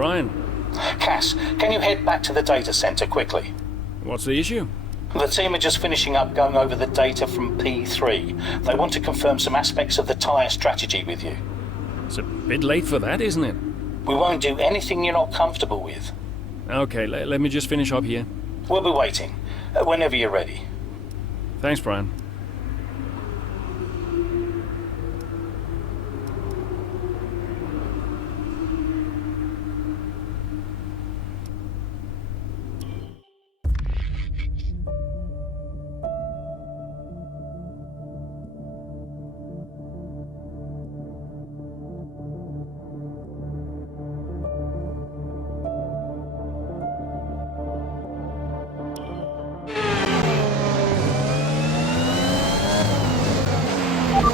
Brian, Cass, can you head back to the data center quickly? what's the issue? The team are just finishing up going over the data from P3. They want to confirm some aspects of the tire strategy with you. It's a bit late for that, isn't it? We won't do anything you're not comfortable with. Okay, let me just finish up here. We'll be waiting, whenever you're ready. Thanks, Brian.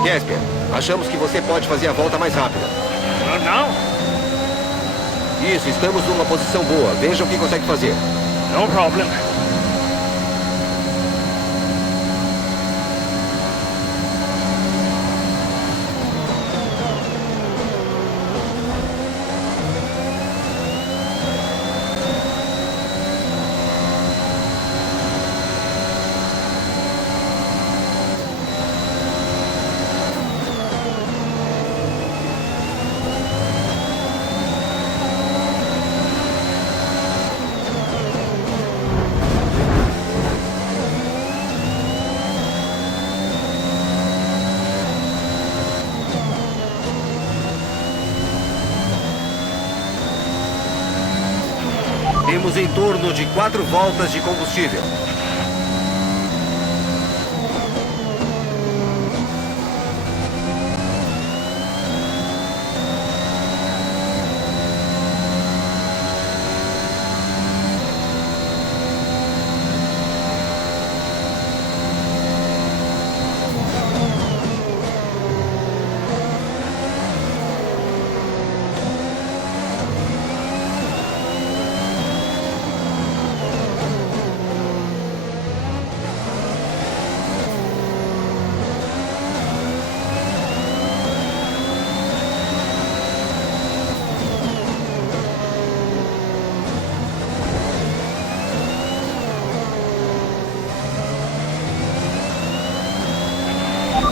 Casper, achamos que você pode fazer a volta mais rápida. Não? Isso, estamos numa posição boa. Veja o que consegue fazer. No problem. Temos em torno de 4 voltas de combustível.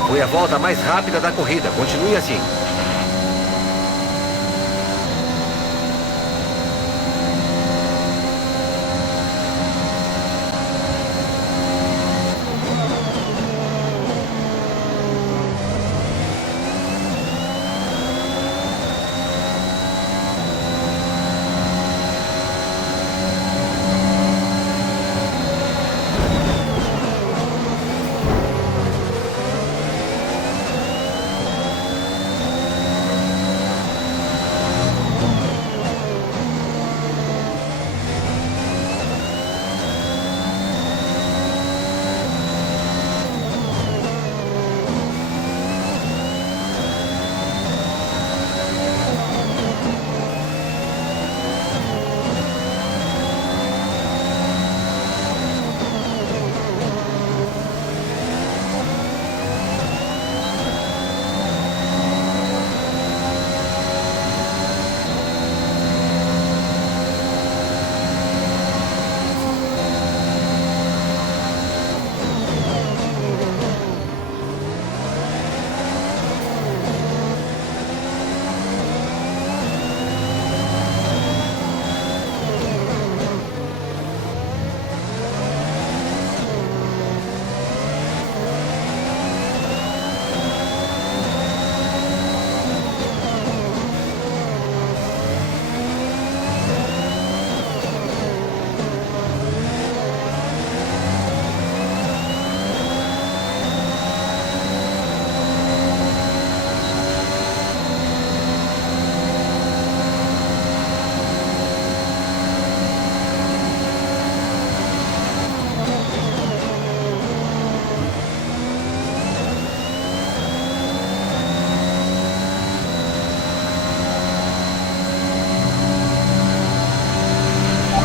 Foi a volta mais rápida da corrida. Continue assim.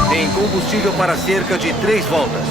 Tem combustível para cerca de 3 voltas.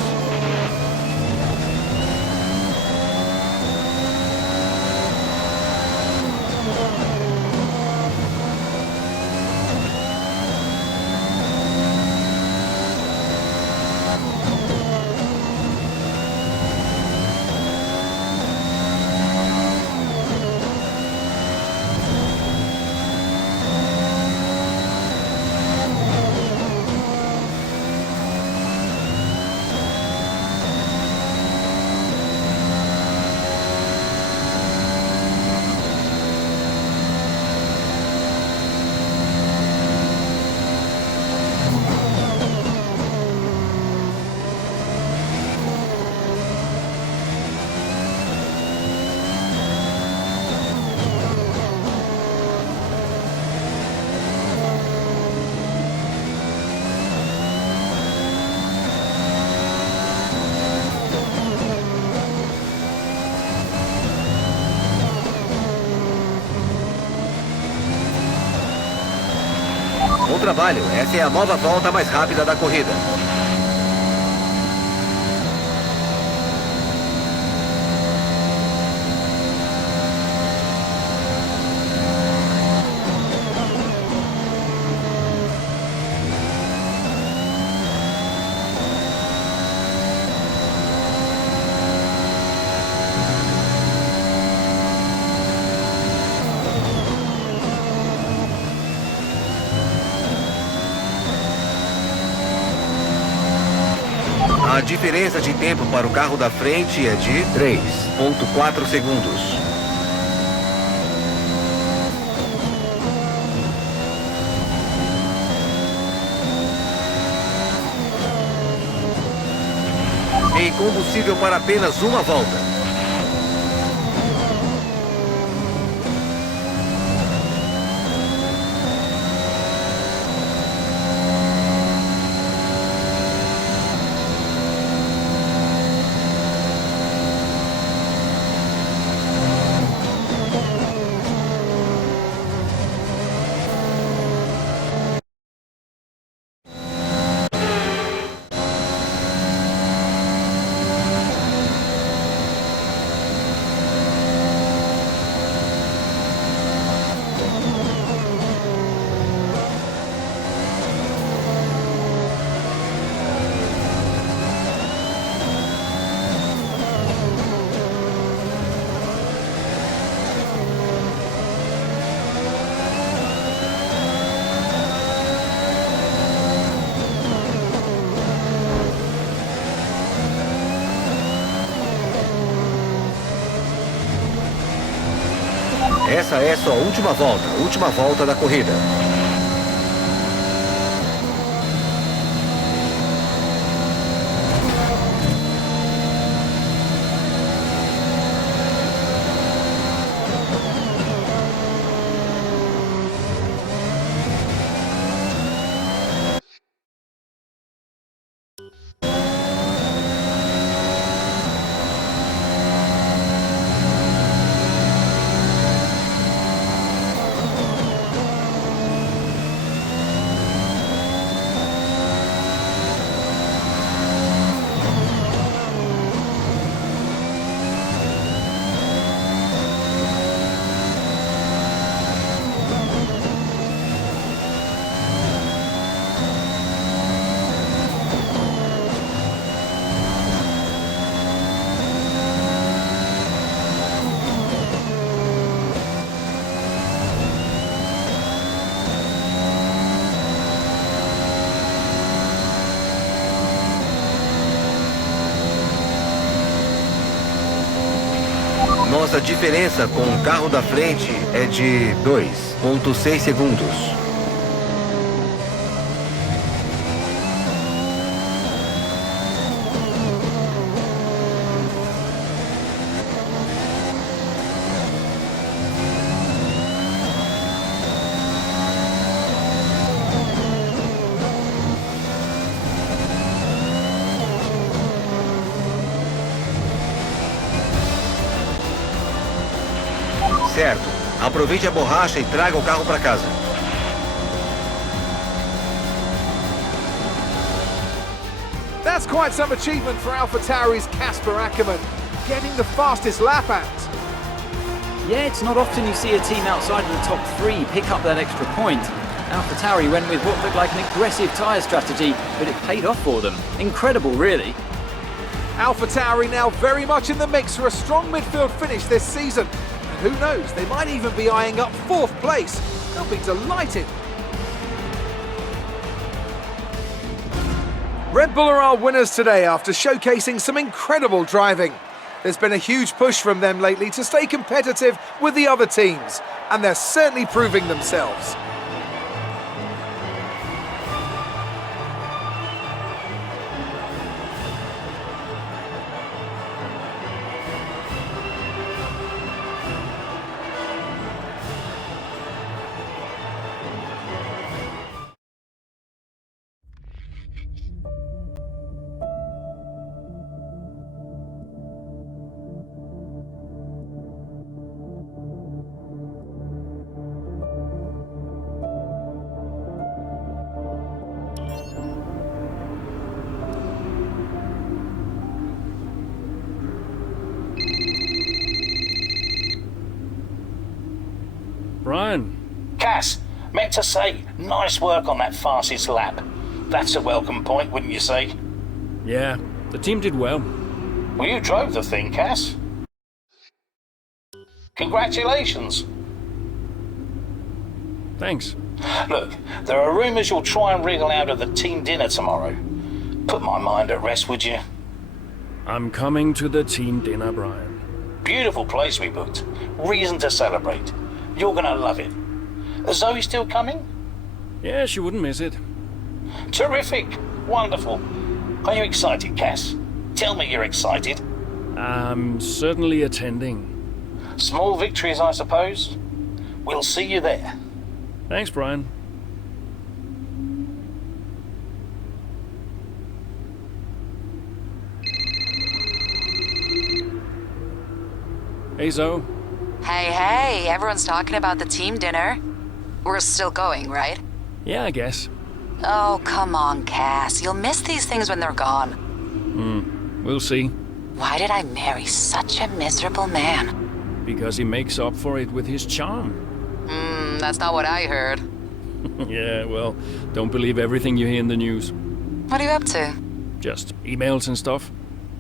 Bom trabalho. Essa é a nova volta mais rápida da corrida. A diferença de tempo para o carro da frente é de 3,4 segundos. Tem combustível para apenas uma volta. Essa é sua última volta da corrida. Nossa diferença com o carro da frente é de 2,6 segundos. Certo. Aproveite a borracha e traga o carro para casa. That's quite some achievement for AlphaTauri's Casper Ackermann, getting the fastest lap out. Yeah, it's not often you see a team outside of the top three pick up that extra point. AlphaTauri went with what looked like an aggressive tyre strategy, but it paid off for them. Incredible, really. AlphaTauri now very much in the mix for a strong midfield finish this season. And who knows, they might even be eyeing up 4th place. They'll be delighted. Red Bull are our winners today after showcasing some incredible driving. There's been a huge push from them lately to stay competitive with the other teams, and they're certainly proving themselves. Brian. Cass, meant to say, nice work on that fastest lap. That's a welcome point, wouldn't you say? Yeah, the team did well. Well, you drove the thing, Cass. Congratulations. Thanks. Look, there are rumours you'll try and wriggle out of the team dinner tomorrow. Put my mind at rest, would you? I'm coming to the team dinner, Brian. Beautiful place we booked. Reason to celebrate. You're gonna love it. Is Zoe still coming? Yeah, she wouldn't miss it. Terrific. Wonderful. Are you excited, Cass? Tell me you're excited. I'm certainly attending. Small victories, I suppose. We'll see you there. Thanks, Brian. Hey, Zoe. Hey, everyone's talking about the team dinner. We're still going, right? Yeah, I guess. Oh, come on, Cass. You'll miss these things when they're gone. We'll see. Why did I marry such a miserable man? Because he makes up for it with his charm. That's not what I heard. Yeah, well, don't believe everything you hear in the news. What are you up to? Just emails and stuff.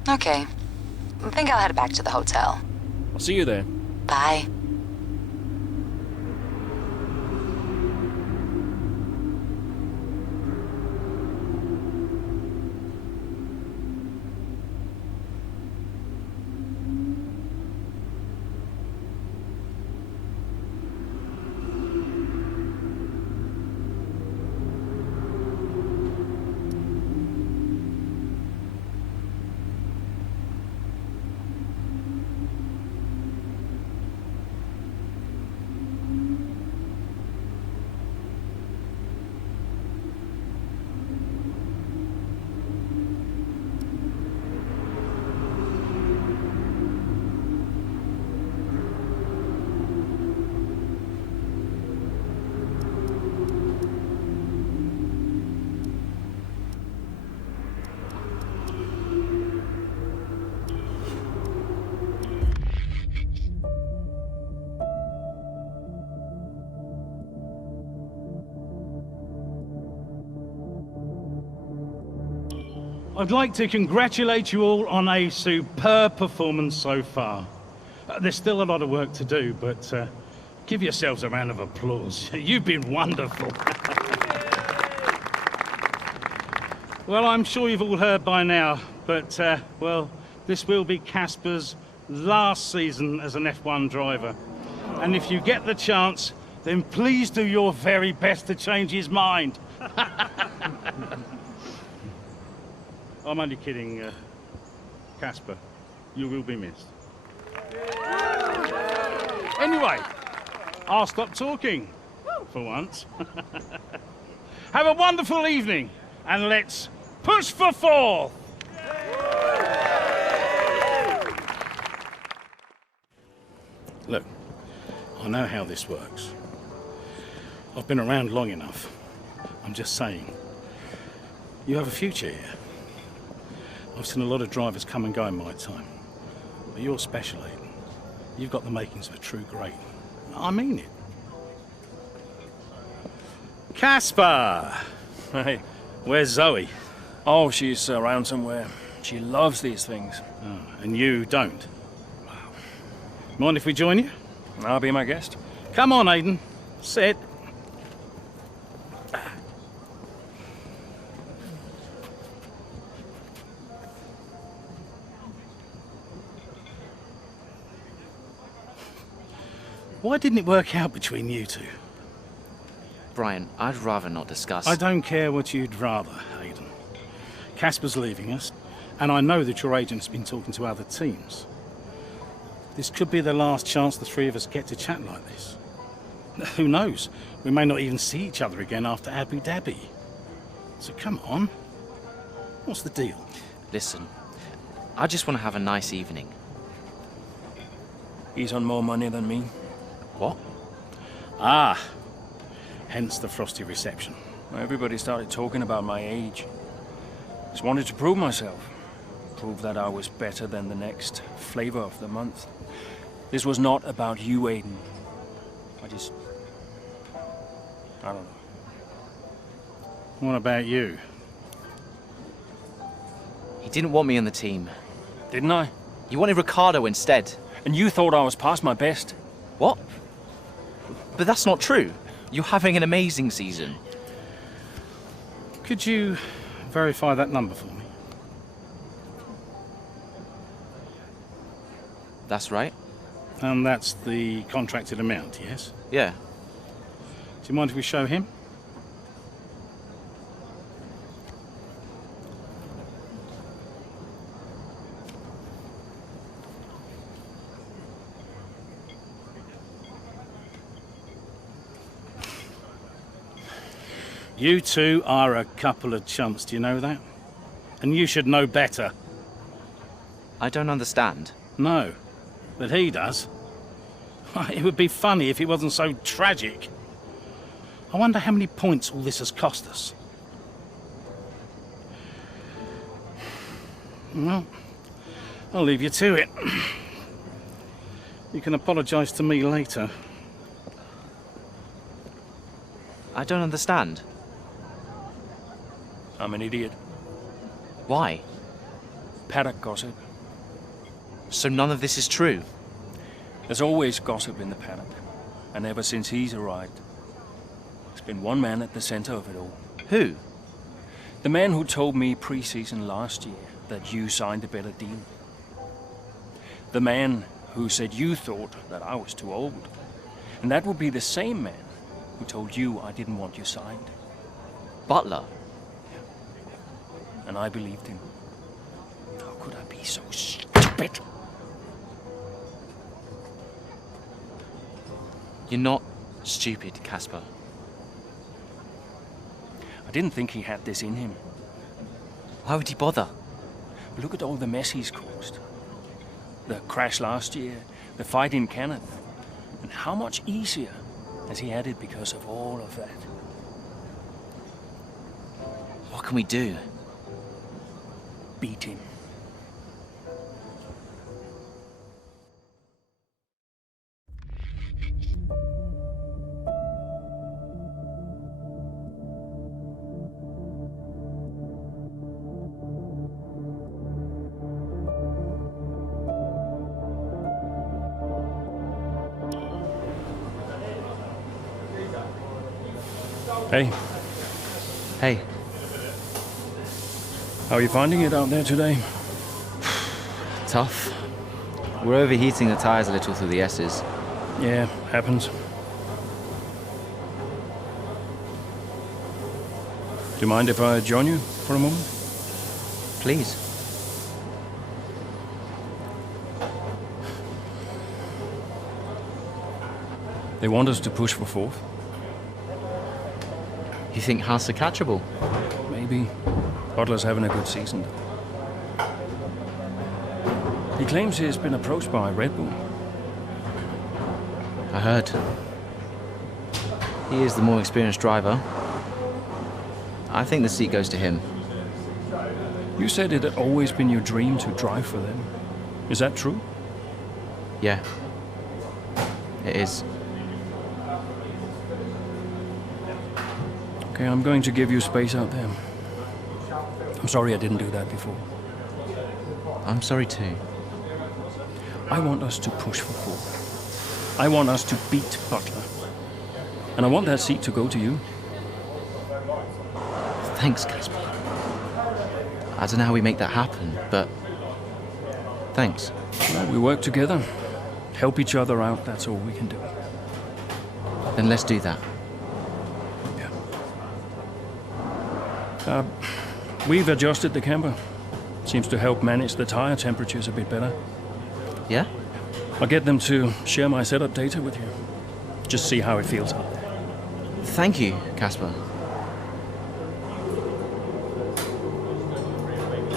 Okay. I think I'll head back to the hotel. I'll see you there. Bye. I'd like to congratulate you all on a superb performance so far. There's still a lot of work to do, but give yourselves a round of applause. You've been wonderful. Well, I'm sure you've all heard by now, but, well, this will be Casper's last season as an F1 driver. And if you get the chance, then please do your very best to change his mind. I'm only kidding, Casper. You will be missed. Anyway, I'll stop talking, for once. Have a wonderful evening, and let's push for fourth! Look, I know how this works. I've been around long enough. I'm just saying, you have a future here. I've seen a lot of drivers come and go in my time. But you're special, Aiden. You've got the makings of a true great. I mean it. Casper! Hey. Where's Zoe? Oh, she's around somewhere. She loves these things. Oh, and you don't? Mind if we join you? I'll be my guest. Come on, Aiden. Sit. Why didn't it work out between you two? Brian, I'd rather not discuss. I don't care what you'd rather, Aiden. Casper's leaving us, and I know that your agent's been talking to other teams. This could be the last chance the three of us get to chat like this. Who knows? We may not even see each other again after Abu Dhabi. So come on. What's the deal? Listen, I just want to have a nice evening. He's on more money than me. What? Ah, hence the frosty reception. Everybody started talking about my age. Just wanted to prove myself. Prove that I was better than the next flavor of the month. This was not about you, Aiden. I just I don't know. What about you? He didn't want me on the team. Didn't I? You wanted Ricardo instead. And you thought I was past my best? What? But that's not true. You're having an amazing season. Could you verify that number for me? That's right. And that's the contracted amount, yes? Yeah. Do you mind if we show him? You two are a couple of chumps, do you know that? And you should know better. I don't understand. No, but he does. It would be funny if it wasn't so tragic. I wonder how many points all this has cost us. Well, I'll leave you to it. You can apologise to me later. I don't understand. I'm an idiot. Why? Paddock gossip. So none of this is true? There's always gossip in the paddock. And ever since he's arrived, there's been one man at the center of it all. Who? The man who told me pre-season last year that you signed a better deal. The man who said you thought that I was too old. And that would be the same man who told you I didn't want you signed. Butler? And I believed him. How could I be so stupid? You're not stupid, Casper. I didn't think he had this in him. Why would he bother? Look at all the mess he's caused. The crash last year, the fight in Canada. And how much easier has he had it because of all of that? What can we do? Beat him. Hey, Hey, how are you finding it out there today? tough. We're overheating the tyres a little through the S's. Yeah, happens. Do you mind if I join you for a moment? Please. They want us to push for fourth. You think Haas are catchable? Maybe. Butler's having a good season. He claims he's been approached by Red Bull. I heard. He is the more experienced driver. I think the seat goes to him. You said it had always been your dream to drive for them. Is that true? Yeah. It is. Okay, I'm going to give you space out there. I'm sorry I didn't do that before. I'm sorry too. I want us to push for fourth. I want us to beat Butler. And I want that seat to go to you. Thanks, Casper. I don't know how we make that happen, but thanks. Well, we work together. Help each other out, that's all we can do. Then let's do that. We've adjusted the camber. Seems to help manage the tire temperatures a bit better. Yeah? I'll get them to share my setup data with you. Just see how it feels out there. Thank you, Casper.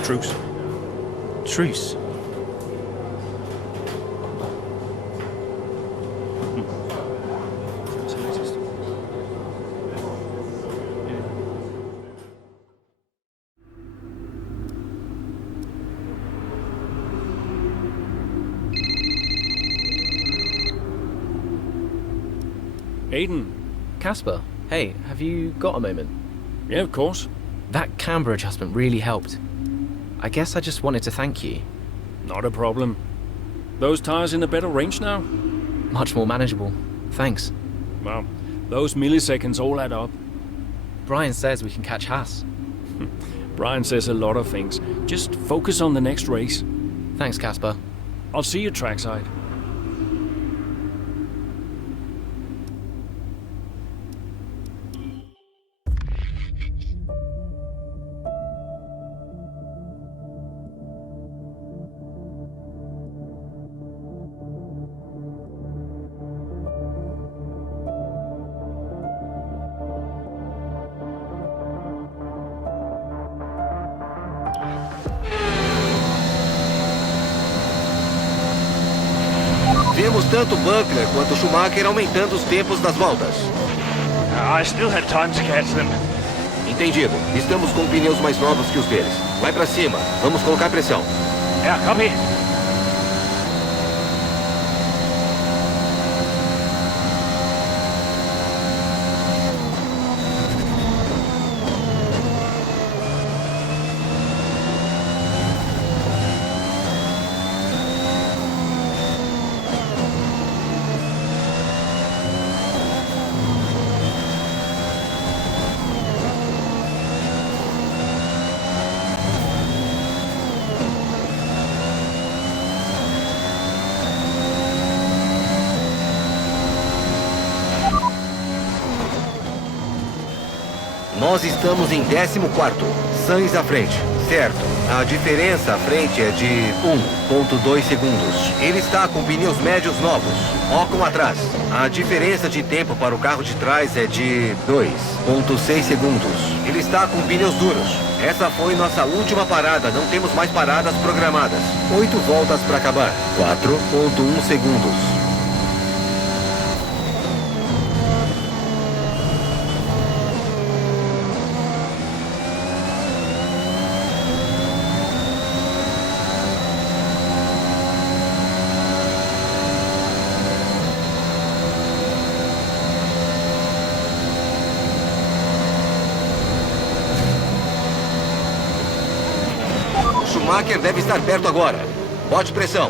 Truce. Truce. Aiden. Casper, Hey, have you got a moment? Yeah, of course. That camber adjustment really helped. I guess I just wanted to thank you. Not a problem. Those tires in a better range now? Much more manageable. Thanks. Well, those milliseconds all add up. Brian says we can catch Haas. Brian says a lot of things. Just focus on the next race. Thanks, Casper. I'll see you trackside. Vemos tanto Buckler quanto Schumacher aumentando os tempos das voltas. I still had time to catch them. Entendido. Estamos com pneus mais novos que os deles. Vai pra cima. Vamos colocar pressão. Yeah, copy. Nós estamos em 14º. Sainz à frente. Certo. A diferença à frente é de 1,2 segundos. Ele está com pneus médios novos. Ocon atrás. A diferença de tempo para o carro de trás é de 2,6 segundos. Ele está com pneus duros. Essa foi nossa última parada. Não temos mais paradas programadas. 8 voltas para acabar. 4,1 segundos. Schumacher deve estar perto agora. Bote pressão.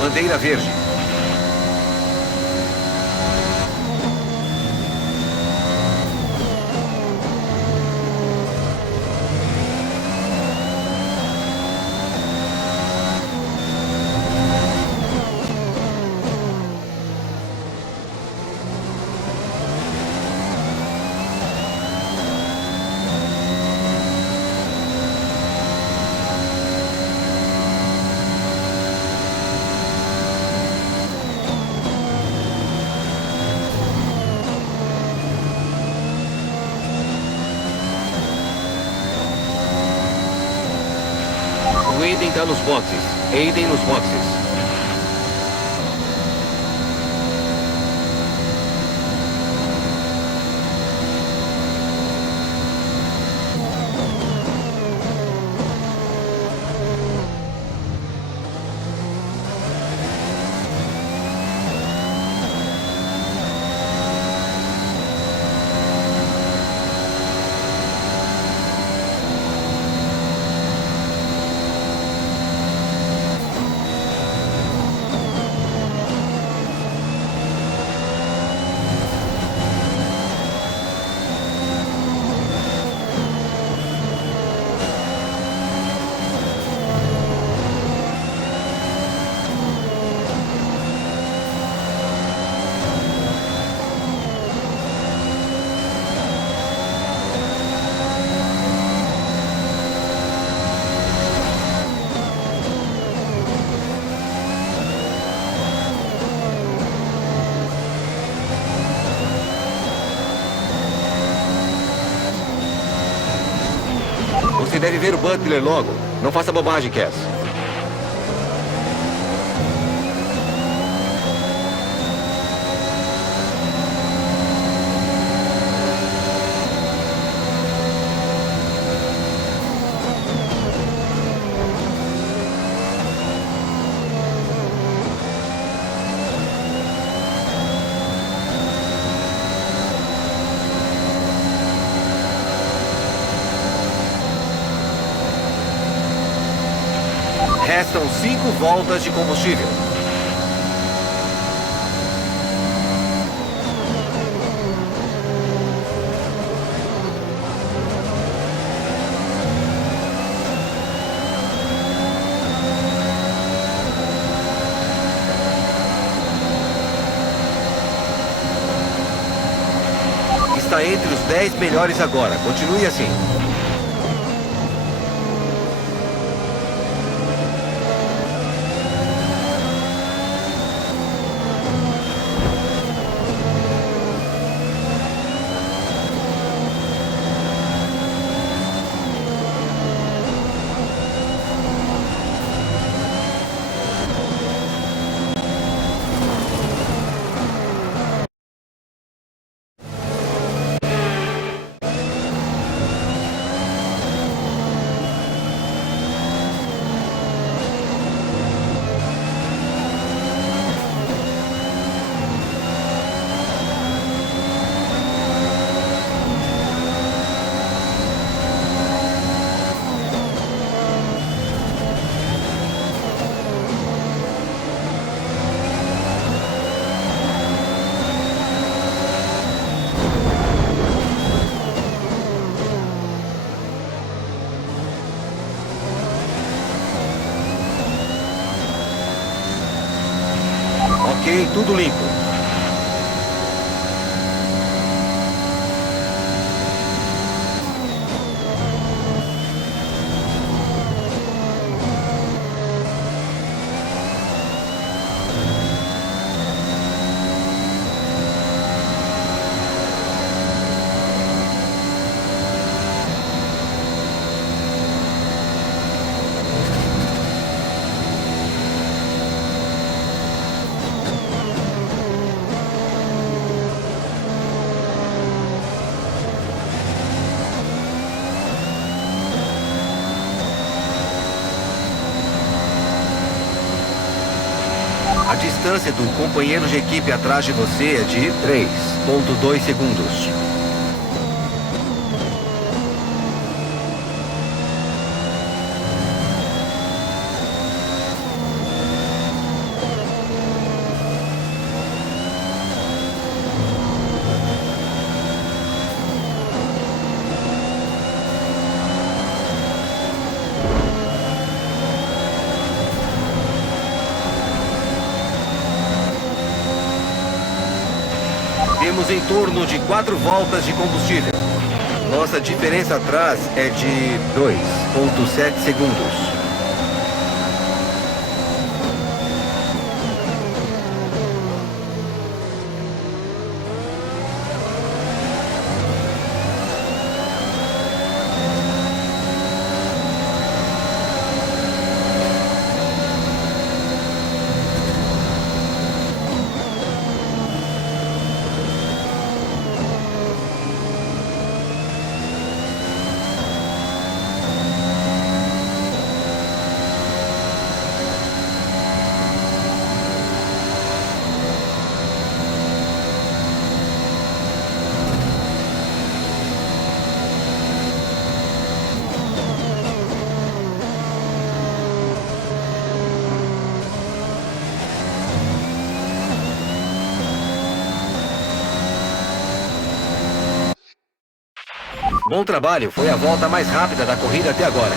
Bandeira verde. O Aiden está nos boxes. Aiden nos boxes. Você deve ver o Butler logo. Não faça bobagem, Cass. Restam 5 voltas de combustível. Está entre os 10 melhores agora. Continue assim. Ok, tudo limpo. A distância do companheiro de equipe atrás de você é de 3,2 segundos. Temos em torno de 4 voltas de combustível. Nossa diferença atrás é de 2,7 segundos. Bom trabalho, foi a volta mais rápida da corrida até agora.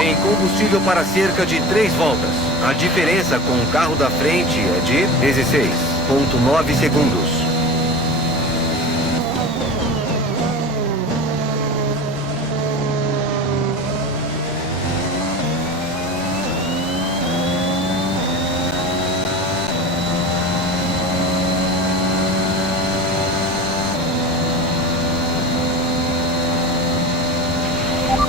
Tem combustível para cerca de 3 voltas. A diferença com o carro da frente é de 16,9 segundos.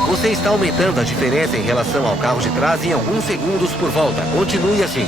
Você está aumentando a diferença em relação ao carro de trás em alguns segundos por volta. Continue assim.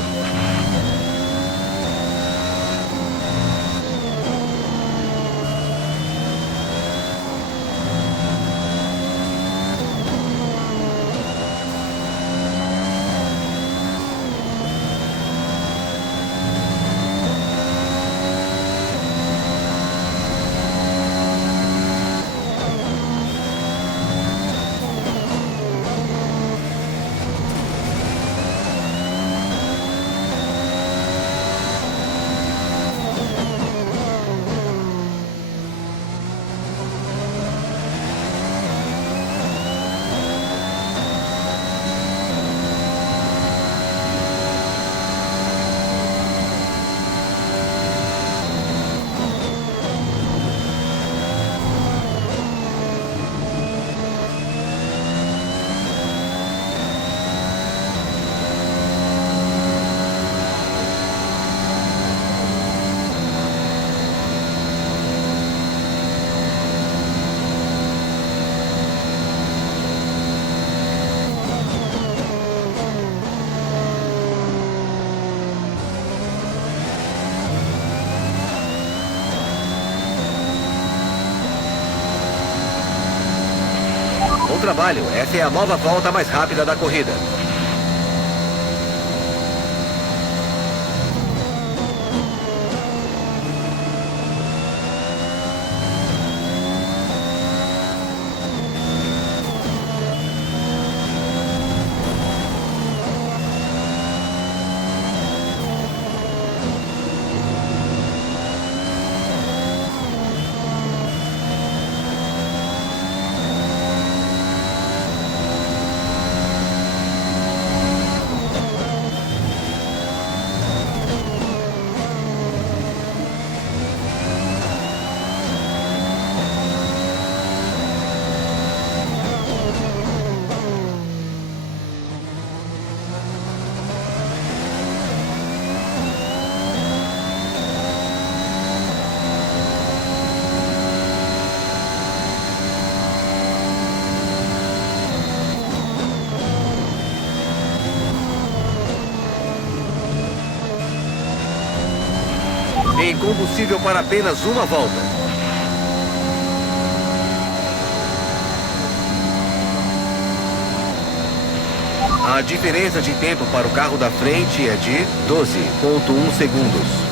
Bom trabalho, essa é a nova volta mais rápida da corrida. Tem combustível para apenas uma volta. A diferença de tempo para o carro da frente é de 12,1 segundos.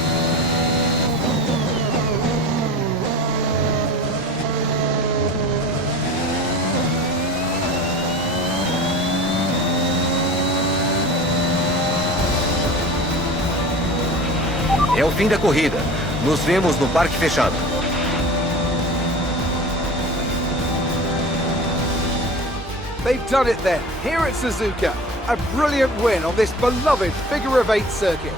É o fim da corrida. Nos vemos no parque fechado. They've done it then, here at Suzuka. A brilliant win on this beloved figure-of-8 circuit.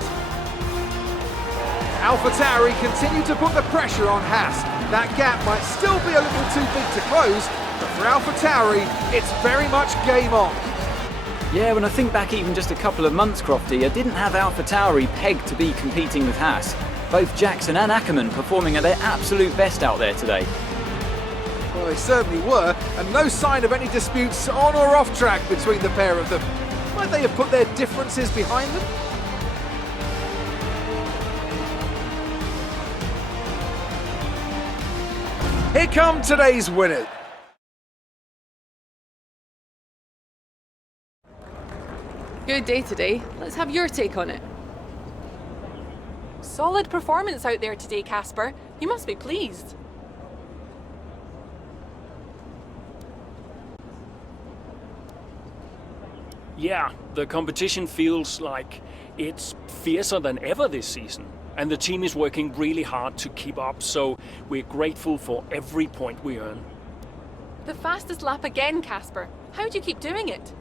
AlphaTauri continue to put the pressure on Haas. That gap might still be a little too big to close, but for AlphaTauri, it's very much game on. Yeah, when I think back even just a couple of months, Crofty, I didn't have AlphaTauri pegged to be competing with Haas. Both Jackson and Ackerman performing at their absolute best out there today. Well, they certainly were, and no sign of any disputes on or off track between the pair of them. Might they have put their differences behind them? Here come today's winners. Good day today. Let's have your take on it. Solid performance out there today, Casper. You must be pleased. Yeah, the competition feels like it's fiercer than ever this season. And the team is working really hard to keep up, so we're grateful for every point we earn. The fastest lap again, Casper. How do you keep doing it?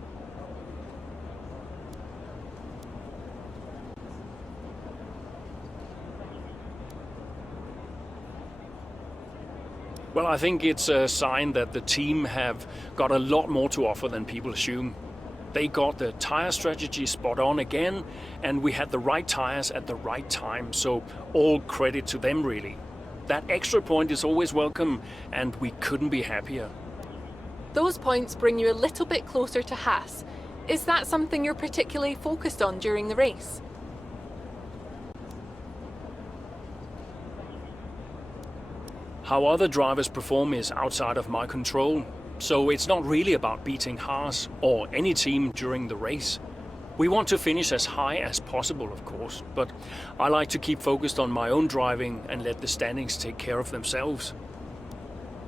Well, I think it's a sign that the team have got a lot more to offer than people assume. They got the tire strategy spot on again, and we had the right tires at the right time, so all credit to them really. That extra point is always welcome, and we couldn't be happier. Those points bring you a little bit closer to Haas. Is that something you're particularly focused on during the race? How other drivers perform is outside of my control, so it's not really about beating Haas or any team during the race. We want to finish as high as possible, of course, but I like to keep focused on my own driving and let the standings take care of themselves.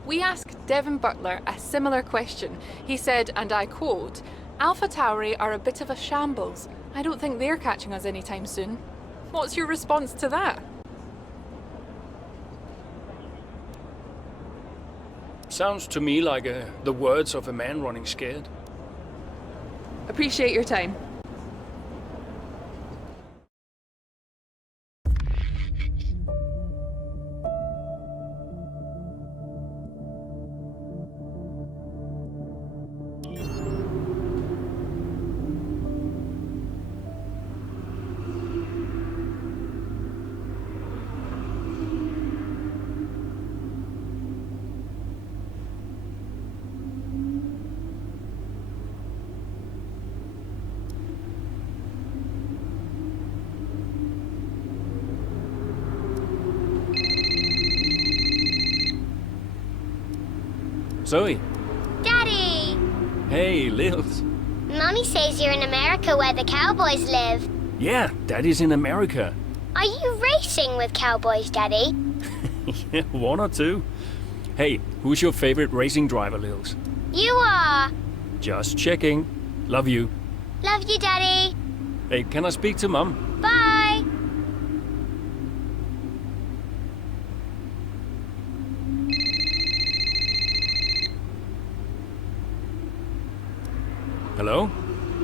We asked Devin Butler a similar question. He said, and I quote, "AlphaTauri are a bit of a shambles. I don't think they're catching us anytime soon." What's your response to that? Sounds to me like the words of a man running scared. Appreciate your time. Zoe. Daddy! Hey, Lils. Mommy says you're in America where the cowboys live. Yeah, Daddy's in America. Are you racing with cowboys, Daddy? Yeah, one or two. Hey, who's your favorite racing driver, Lils? You are. Just checking. Love you. Love you, Daddy. Hey, can I speak to Mum? Bye. Hello?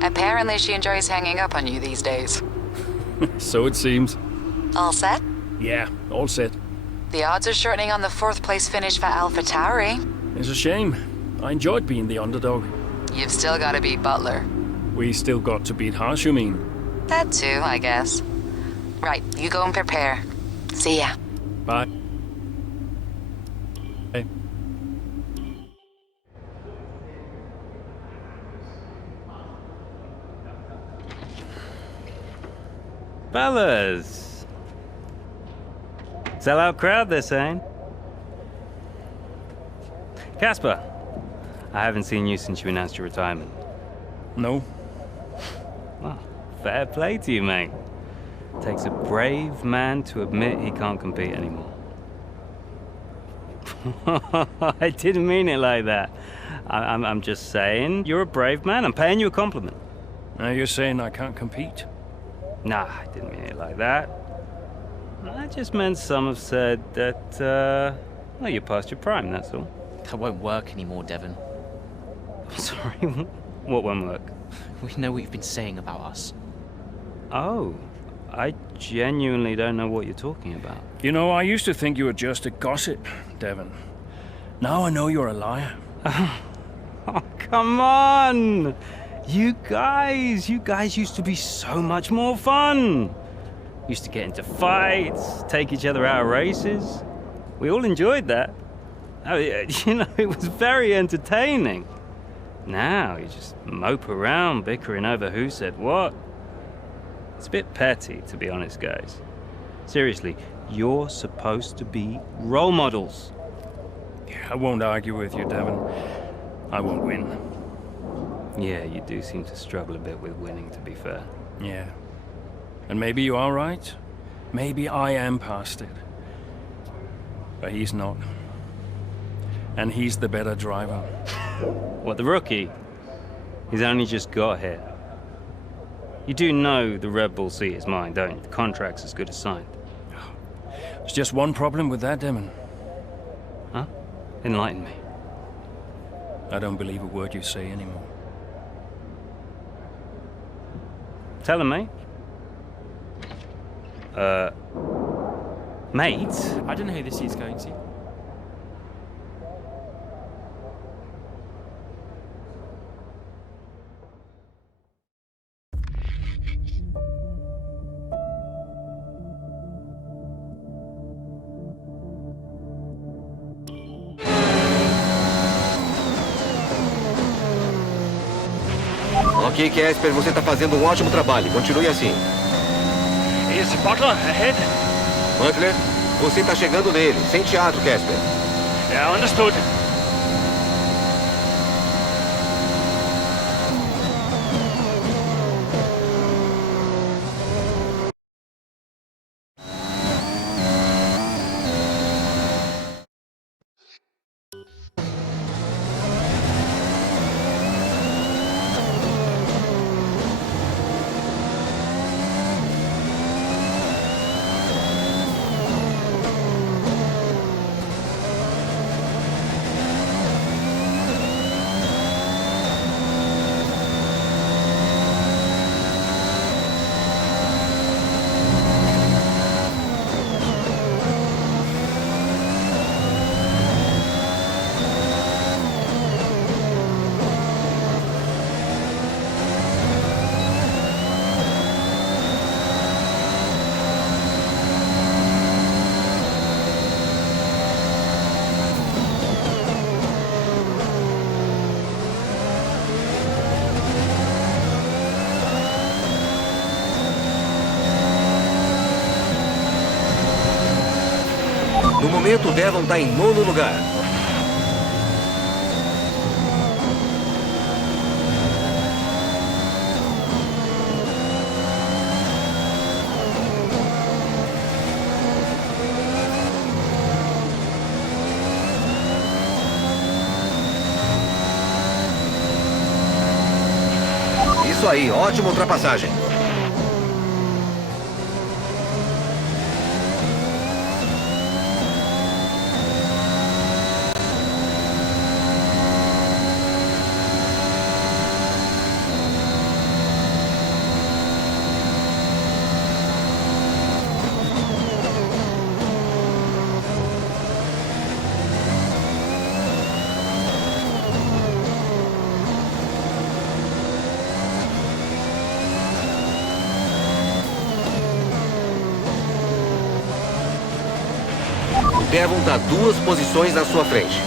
Apparently she enjoys hanging up on you these days. So it seems. All set? Yeah, all set. The odds are shortening on the 4th place finish for AlphaTauri. It's a shame. I enjoyed being the underdog. You've still got to beat Butler. We still got to beat Haas, you mean? That too, I guess. Right, you go and prepare. See ya. Bye. Hey. Fellas! Sell-out crowd, they're saying. Casper, I haven't seen you since you announced your retirement. No. Well, fair play to you, mate. Takes a brave man to admit he can't compete anymore. I didn't mean it like that. I'm just saying, you're a brave man. I'm paying you a compliment. Now you're saying I can't compete? Nah, I didn't mean it like that. I just meant some have said that, well, you're past your prime, that's all. That won't work anymore, Devon. Sorry, what won't work? We know what you've been saying about us. Oh, I genuinely don't know what you're talking about. You know, I used to think you were just a gossip, Devon. Now I know you're a liar. Oh, come on! You guys used to be so much more fun. Used to get into fights, take each other out of races. We all enjoyed that. I mean, you know, it was very entertaining. Now you just mope around bickering over who said what. It's a bit petty, to be honest, guys. Seriously, you're supposed to be role models. Yeah, I won't argue with you, Devon. I won't win. Yeah, you do seem to struggle a bit with winning, to be fair. Yeah. And maybe you are right. Maybe I am past it. But he's not. And he's the better driver. What, the rookie? He's only just got here. You do know the Red Bull seat is mine, don't you? The contract's as good as signed. There's just one problem with that, Devon. Huh? Enlighten me. I don't believe a word you say anymore. Tell him, mate. Mate? I don't know who this is going to. Ok, Casper, você está fazendo um ótimo trabalho. Continue assim. Is Butler ahead? Butler, você está chegando nele. Sem teatro, Casper. Yeah, understood. No momento, o Devon está em 9º lugar. Isso aí, ótima ultrapassagem. O Devon está 2 posições na sua frente.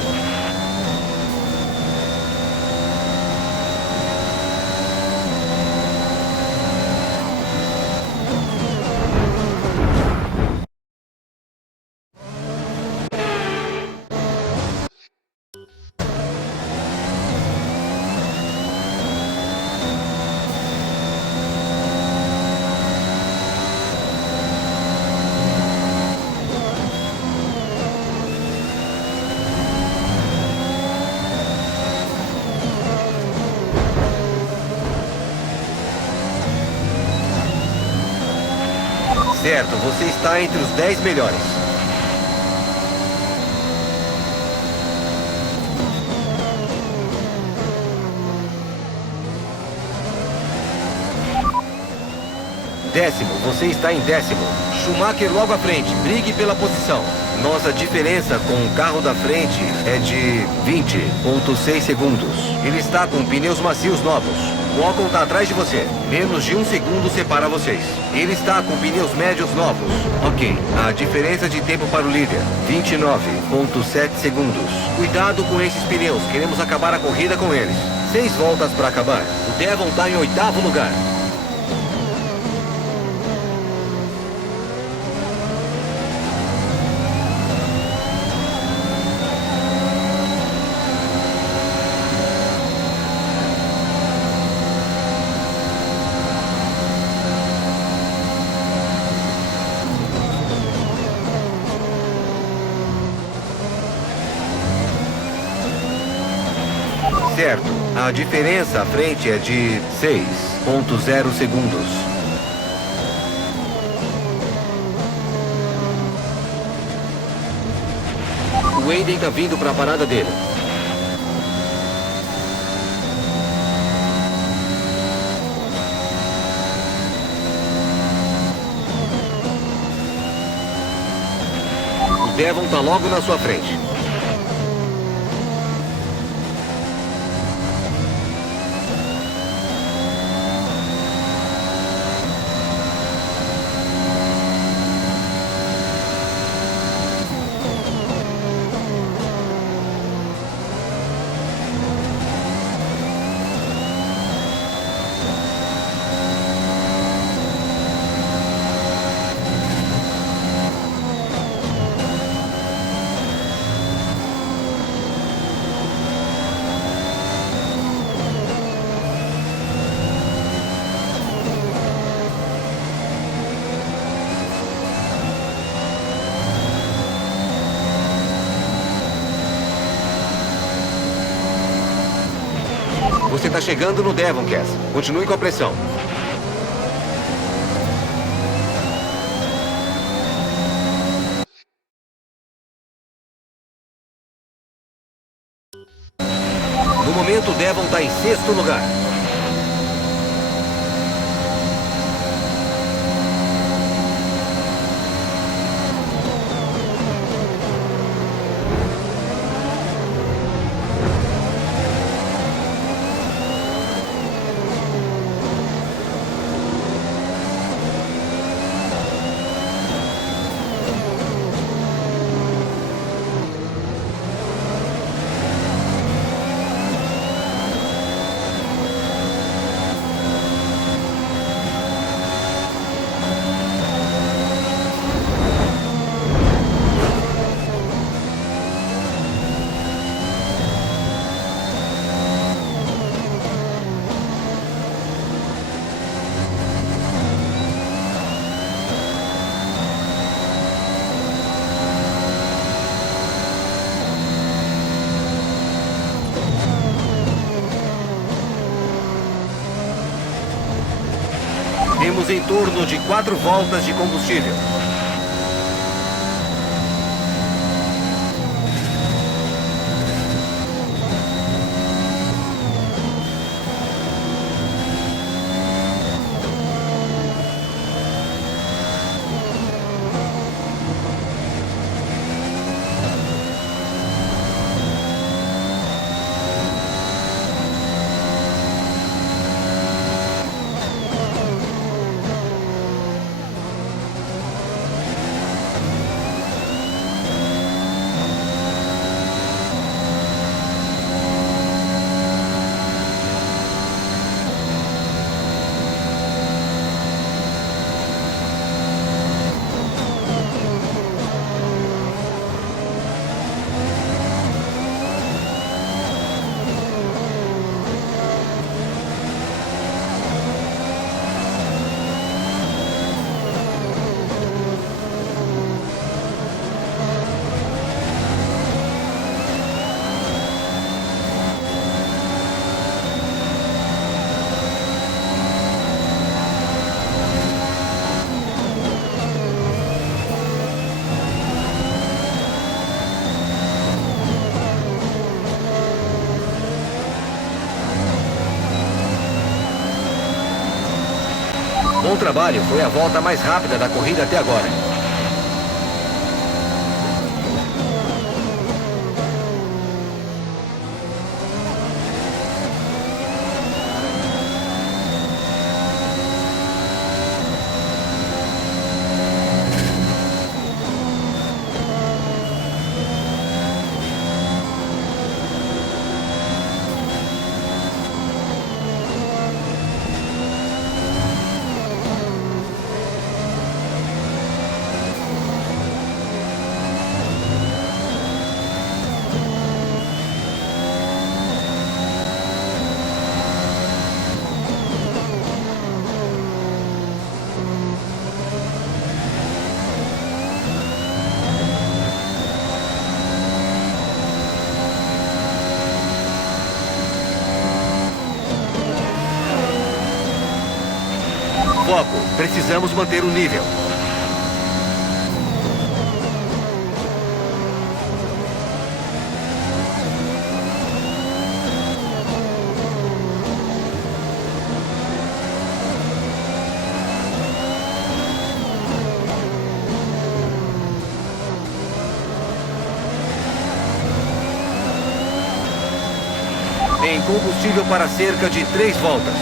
Certo, você está entre os 10 melhores. Décimo, você está em 10º. Schumacher logo à frente, brigue pela posição. Nossa diferença com o carro da frente é de 20,6 segundos. Ele está com pneus macios novos. O Ocon está atrás de você. Menos de 1 segundo separa vocês. Ele está com pneus médios novos. Ok, a diferença de tempo para o líder, 29,7 segundos. Cuidado com esses pneus, queremos acabar a corrida com eles. 6 voltas para acabar. O Devon está em 8º lugar. Certo, a diferença à frente é de 6,0 segundos. O Aiden está vindo para a parada dele. O Devon está logo na sua frente. Você está chegando no Devon, Cass. Continue com a pressão. No momento, o Devon está em 6º lugar. Temos em torno de 4 voltas de combustível. Bom trabalho, foi a volta mais rápida da corrida até agora. Foco, precisamos manter o nível. Tem combustível para cerca de 3 voltas.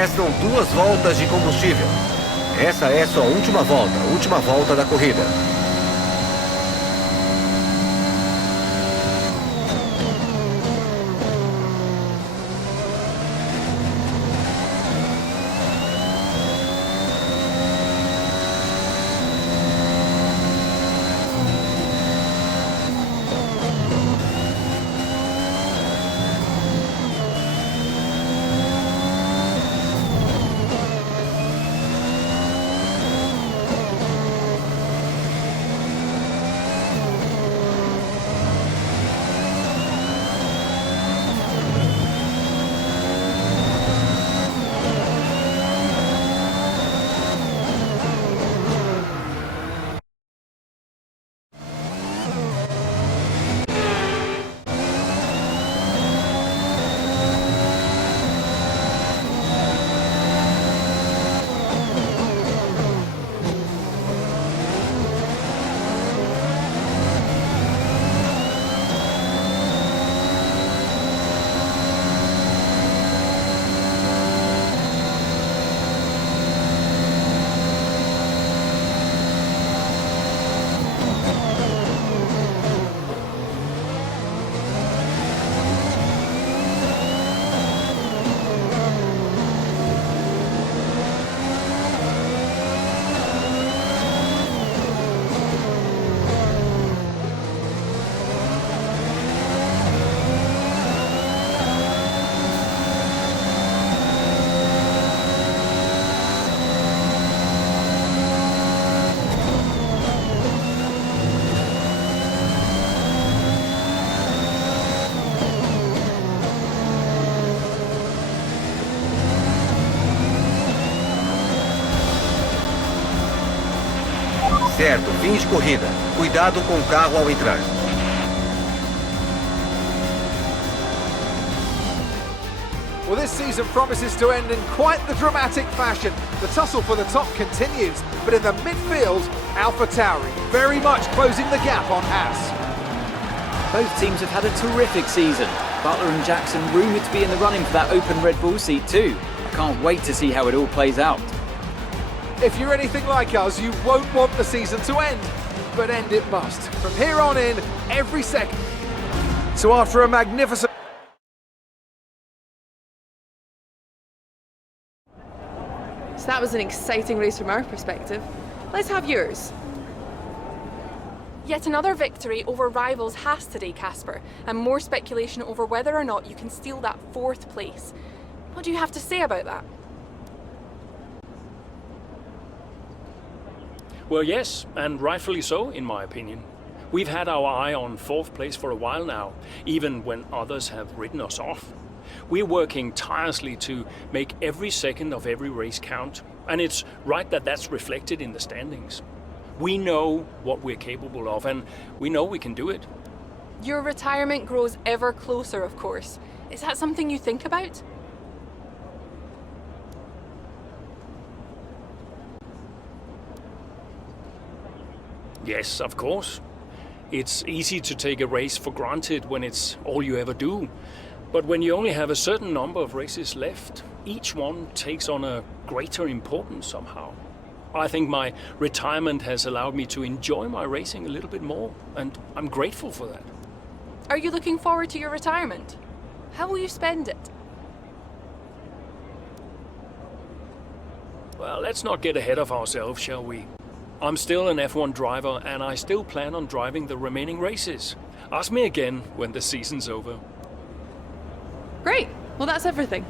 Restam 2 voltas de combustível. Essa é sua última volta da corrida. Certo, fim de corrida. Cuidado com o carro ao entrar. Well, this season promises to end in quite the dramatic fashion. The tussle for the top continues, but in the midfield, AlphaTauri very much closing the gap on Haas. Both teams have had a terrific season. Butler and Jackson rumoured to be in the running for that open Red Bull seat too. I can't wait to see how it all plays out. If you're anything like us, you won't want the season to end, but end it must. From here on in, every second. So after a magnificent... So that was an exciting race from our perspective. Let's have yours. Yet another victory over rivals Haas today, Casper, and more speculation over whether or not you can steal that 4th place. What do you have to say about that? Well, yes, and rightfully so, in my opinion. We've had our eye on 4th place for a while now, even when others have ridden us off. We're working tirelessly to make every second of every race count, and it's right that that's reflected in the standings. We know what we're capable of, and we know we can do it. Your retirement grows ever closer, of course. Is that something you think about? Yes, of course. It's easy to take a race for granted when it's all you ever do. But when you only have a certain number of races left, each one takes on a greater importance somehow. I think my retirement has allowed me to enjoy my racing a little bit more, and I'm grateful for that. Are you looking forward to your retirement? How will you spend it? Well, let's not get ahead of ourselves, shall we? I'm still an F1 driver, and I still plan on driving the remaining races. Ask me again when the season's over. Great. Well, that's everything.